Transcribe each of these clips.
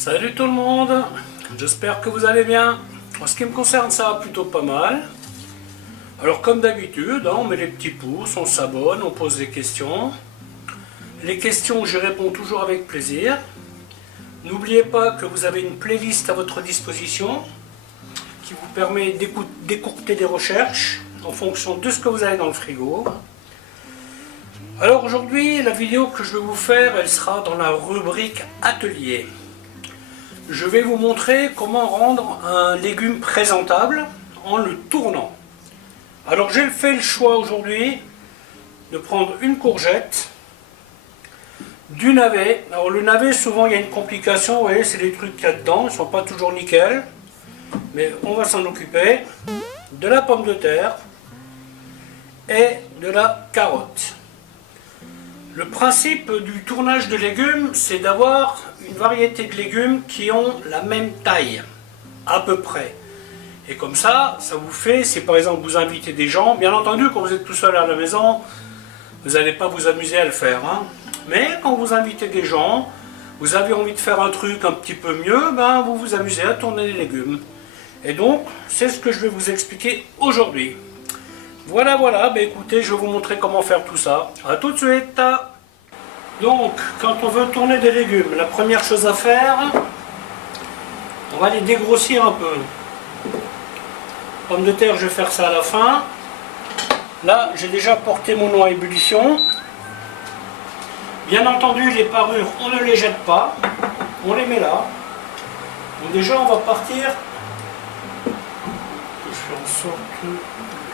Salut tout le monde, j'espère que vous allez bien. En ce qui me concerne, ça va plutôt pas mal. Alors comme d'habitude, on met les petits pouces, on s'abonne, on pose des questions. Les questions, j'y réponds toujours avec plaisir. N'oubliez pas que vous avez une playlist à votre disposition qui vous permet d'écourter des recherches en fonction de ce que vous avez dans le frigo. Alors aujourd'hui, la vidéo que je vais vous faire, elle sera dans la rubrique atelier. Je vais vous montrer comment rendre un légume présentable en le tournant. Alors j'ai fait le choix aujourd'hui de prendre une courgette, du navet. Alors le navet, souvent il y a une complication, vous voyez, c'est les trucs qu'il y a dedans, ils ne sont pas toujours nickel, mais on va s'en occuper. De la pomme de terre et de la carotte. Le principe du tournage de légumes, c'est d'avoir une variété de légumes qui ont la même taille, à peu près. Et comme ça vous fait, si par exemple vous invitez des gens, bien entendu quand vous êtes tout seul à la maison, vous n'allez pas vous amuser à le faire. Mais quand vous invitez des gens, vous avez envie de faire un truc un petit peu mieux, vous vous amusez à tourner les légumes. Et donc, c'est ce que je vais vous expliquer aujourd'hui. Voilà, écoutez, je vais vous montrer comment faire tout ça. A tout de suite. Donc, quand on veut tourner des légumes, la première chose à faire, on va les dégrossir un peu. Pommes de terre, je vais faire ça à la fin. Là, j'ai déjà porté mon eau à ébullition. Bien entendu, les parures, on ne les jette pas. On les met là. Donc déjà, on va partir. Je fais en sorte que vous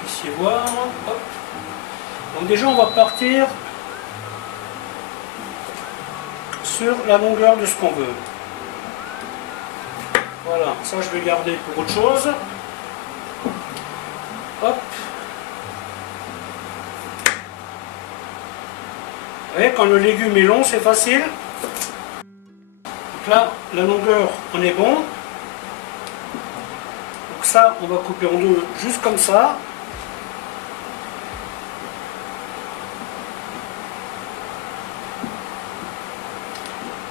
puissiez voir. Hop. Donc déjà, on va partir sur la longueur de ce qu'on veut. Voilà, ça je vais garder pour autre chose. Hop. Vous voyez, quand le légume est long, c'est facile. Donc là, la longueur, on est bon. Donc ça, on va couper en deux, juste comme ça.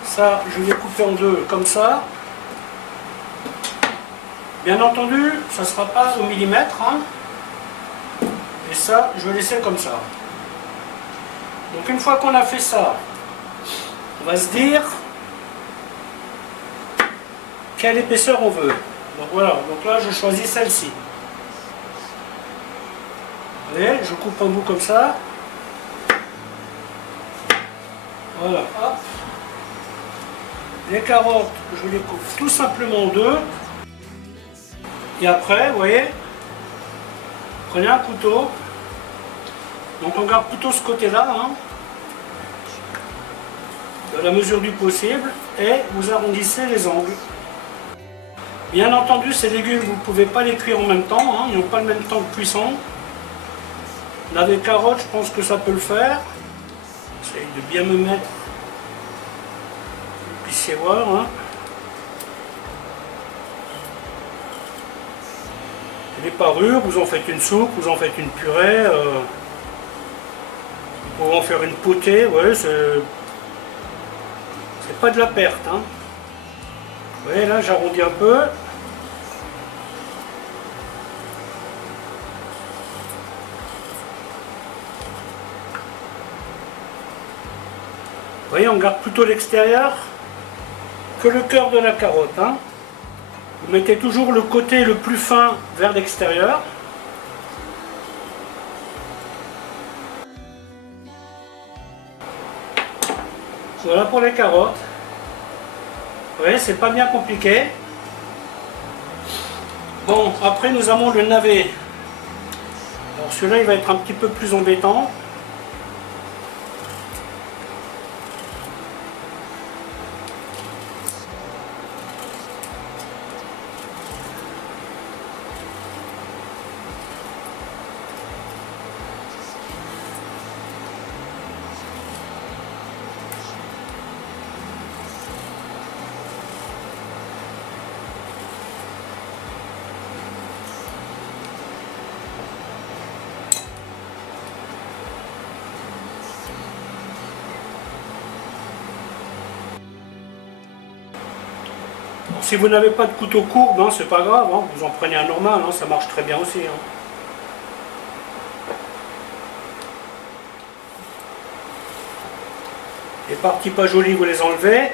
Ça, je vais couper en deux, comme ça. Bien entendu, ça ne sera pas au millimètre. Et ça, je vais laisser comme ça. Donc une fois qu'on a fait ça, on va se dire quelle épaisseur on veut. Donc voilà, donc là je choisis celle-ci. Vous voyez, je coupe un bout comme ça. Voilà, hop. Les carottes, je les coupe tout simplement en deux. Et après, vous voyez, prenez un couteau. Donc on garde plutôt ce côté-là, de la mesure du possible, et vous arrondissez les angles. Bien entendu, ces légumes, vous ne pouvez pas les cuire en même temps, ils n'ont pas le même temps de cuisson. Là, des carottes, je pense que ça peut le faire. J'essaie de bien me mettre, vous puissiez voir. Les parures, vous en faites une soupe, vous en faites une purée. Vous pouvez en faire une potée, ouais, c'est pas de la perte. Vous voyez, là j'arrondis un peu. Vous voyez, on garde plutôt l'extérieur que le cœur de la carotte. Vous mettez toujours le côté le plus fin vers l'extérieur. Voilà pour les carottes. Vous voyez, c'est pas bien compliqué. Bon, après nous avons le navet. Alors celui-là, il va être un petit peu plus embêtant. si vous n'avez pas de couteau courbe, hein, c'est pas grave, hein, vous en prenez un normal, hein, ça marche très bien aussi. Hein. Les parties pas jolies, vous les enlevez.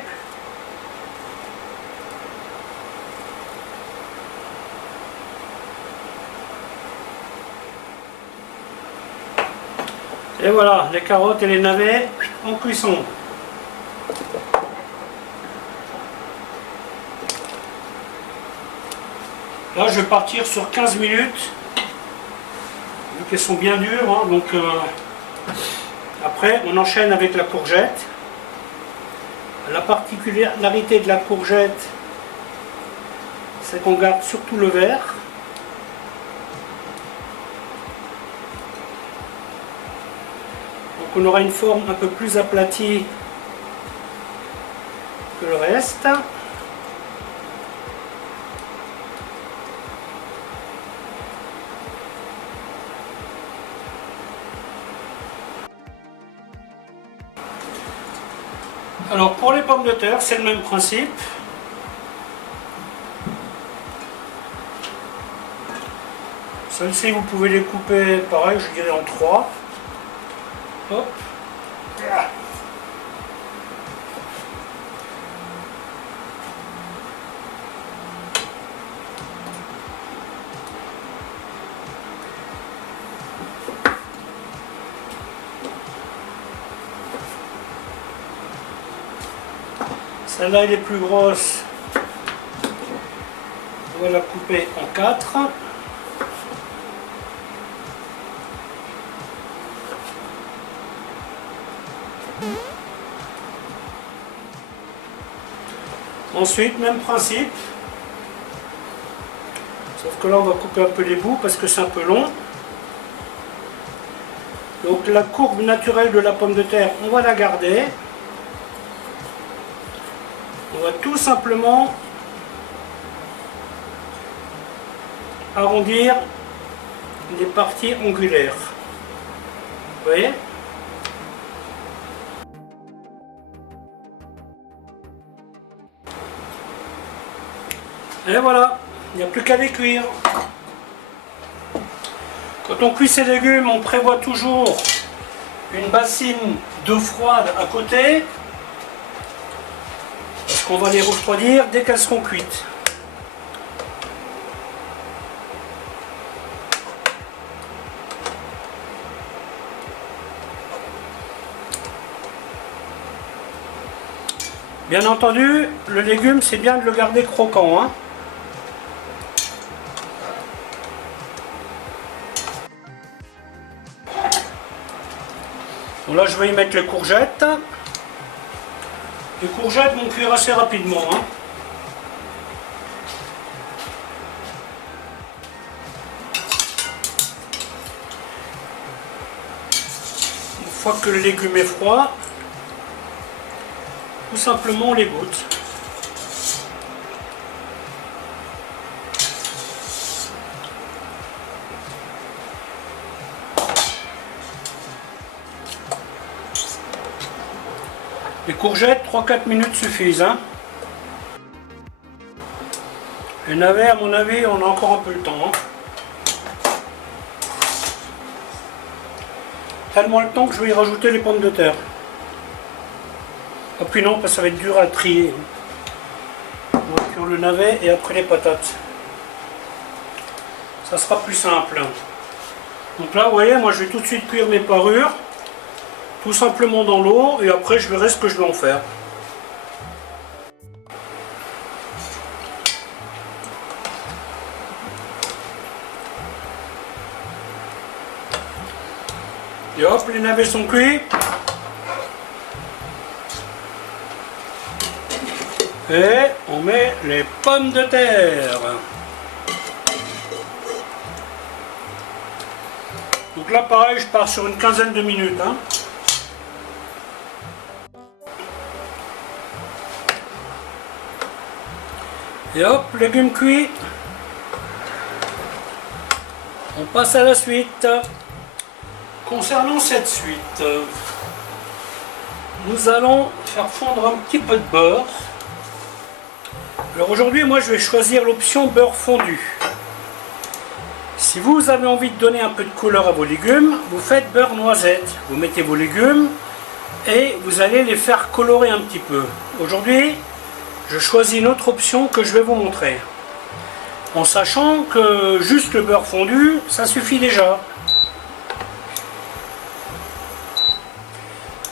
Et voilà, les carottes et les navets en cuisson. Là, je vais partir sur 15 minutes, vu qu'elles sont bien dures. Hein, donc, après, on enchaîne avec la courgette. La particularité de la courgette, c'est qu'on garde surtout le vert. Donc, on aura une forme un peu plus aplatie que le reste. Alors pour les pommes de terre, c'est le même principe. Celles-ci, vous pouvez les couper pareil, je dirais en 3. Hop. Celle-là, elle est plus grosse. On va la couper en 4. Ensuite, même principe. Sauf que là, on va couper un peu les bouts parce que c'est un peu long. Donc la courbe naturelle de la pomme de terre, on va la garder. On va tout simplement arrondir les parties angulaires. Vous voyez ? Et voilà, il n'y a plus qu'à les cuire. Quand on cuit ses légumes, on prévoit toujours une bassine d'eau froide à côté. Parce qu'on va les refroidir dès qu'elles seront cuites. Bien entendu, le légume, c'est bien de le garder croquant. Hein. Bon, là, je vais y mettre les courgettes. Les courgettes vont cuire assez rapidement. Hein. Une fois que le légume est froid, tout simplement on les goûte. Les courgettes, 3-4 minutes suffisent. Hein. Les navets, à mon avis, on a encore un peu le temps. Hein. Tellement le temps que je vais y rajouter les pommes de terre. Ah puis non, parce que ça va être dur à trier. On va cuire le navet et après les patates. Ça sera plus simple. Donc là, vous voyez, moi je vais tout de suite cuire mes parures. Tout simplement dans l'eau et après je verrai ce que je vais en faire. Et hop, les navets sont cuits. Et on met les pommes de terre. Donc là pareil, je pars sur une quinzaine de minutes. Hein. Et hop, légumes cuits. On passe à la suite. Concernant cette suite, nous allons faire fondre un petit peu de beurre. Alors aujourd'hui, moi je vais choisir l'option beurre fondu. Si vous avez envie de donner un peu de couleur à vos légumes, vous faites beurre noisette. Vous mettez vos légumes et vous allez les faire colorer un petit peu. Aujourd'hui, je choisis une autre option que je vais vous montrer. En sachant que juste le beurre fondu, ça suffit déjà.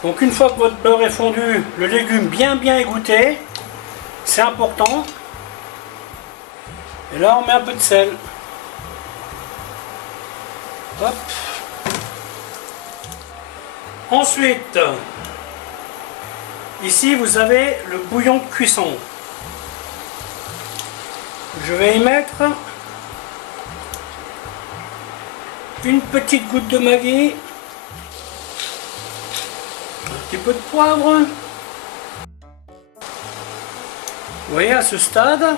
Donc une fois que votre beurre est fondu, le légume bien égoutté, c'est important. Et là on met un peu de sel. Hop. Ensuite, ici vous avez le bouillon de cuisson. Je vais y mettre une petite goutte de Maggi, un petit peu de poivre. Vous voyez, à ce stade,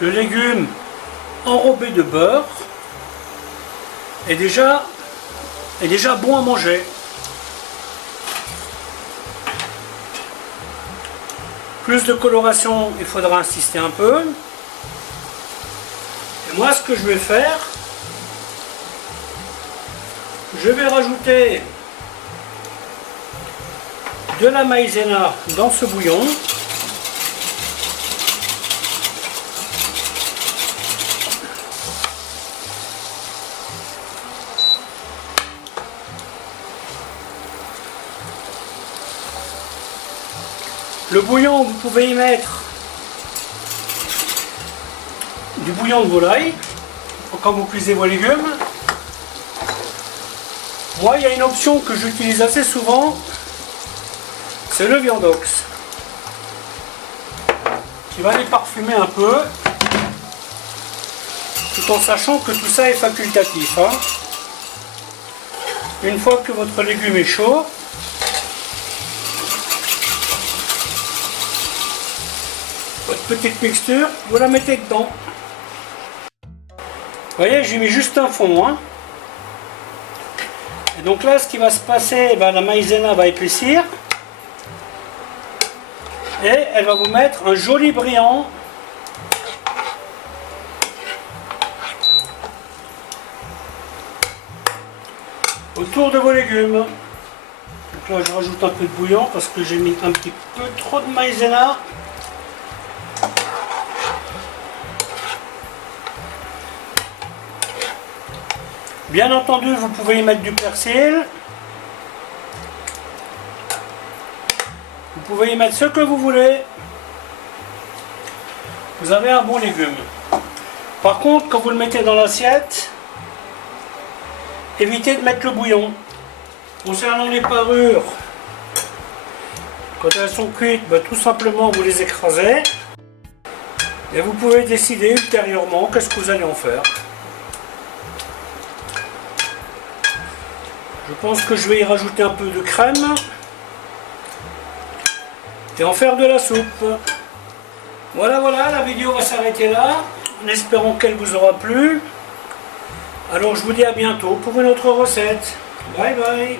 le légume enrobé de beurre est déjà bon à manger. Plus de coloration, il faudra insister un peu. Et moi, ce que je vais faire, je vais rajouter de la maïzena dans ce bouillon. Le bouillon, vous pouvez y mettre du bouillon de volaille quand vous cuisez vos légumes. Moi, il y a une option que j'utilise assez souvent, c'est le viandox, qui va les parfumer un peu, tout en sachant que tout ça est facultatif. Une fois que votre légume est chaud, votre petite mixture, vous la mettez dedans. Vous voyez, j'ai mis juste un fond. Et donc là, ce qui va se passer, la maïzena va épaissir. Et elle va vous mettre un joli brillant. Autour de vos légumes. Donc là, je rajoute un peu de bouillon parce que j'ai mis un petit peu trop de maïzena. Bien entendu, vous pouvez y mettre du persil. Vous pouvez y mettre ce que vous voulez. Vous avez un bon légume. Par contre, quand vous le mettez dans l'assiette, évitez de mettre le bouillon. Concernant les parures, quand elles sont cuites, tout simplement vous les écrasez. Et vous pouvez décider ultérieurement qu'est-ce que vous allez en faire. Je pense que je vais y rajouter un peu de crème et en faire de la soupe. Voilà, la vidéo va s'arrêter là, en espérant qu'elle vous aura plu. Alors je vous dis à bientôt pour une autre recette. Bye bye.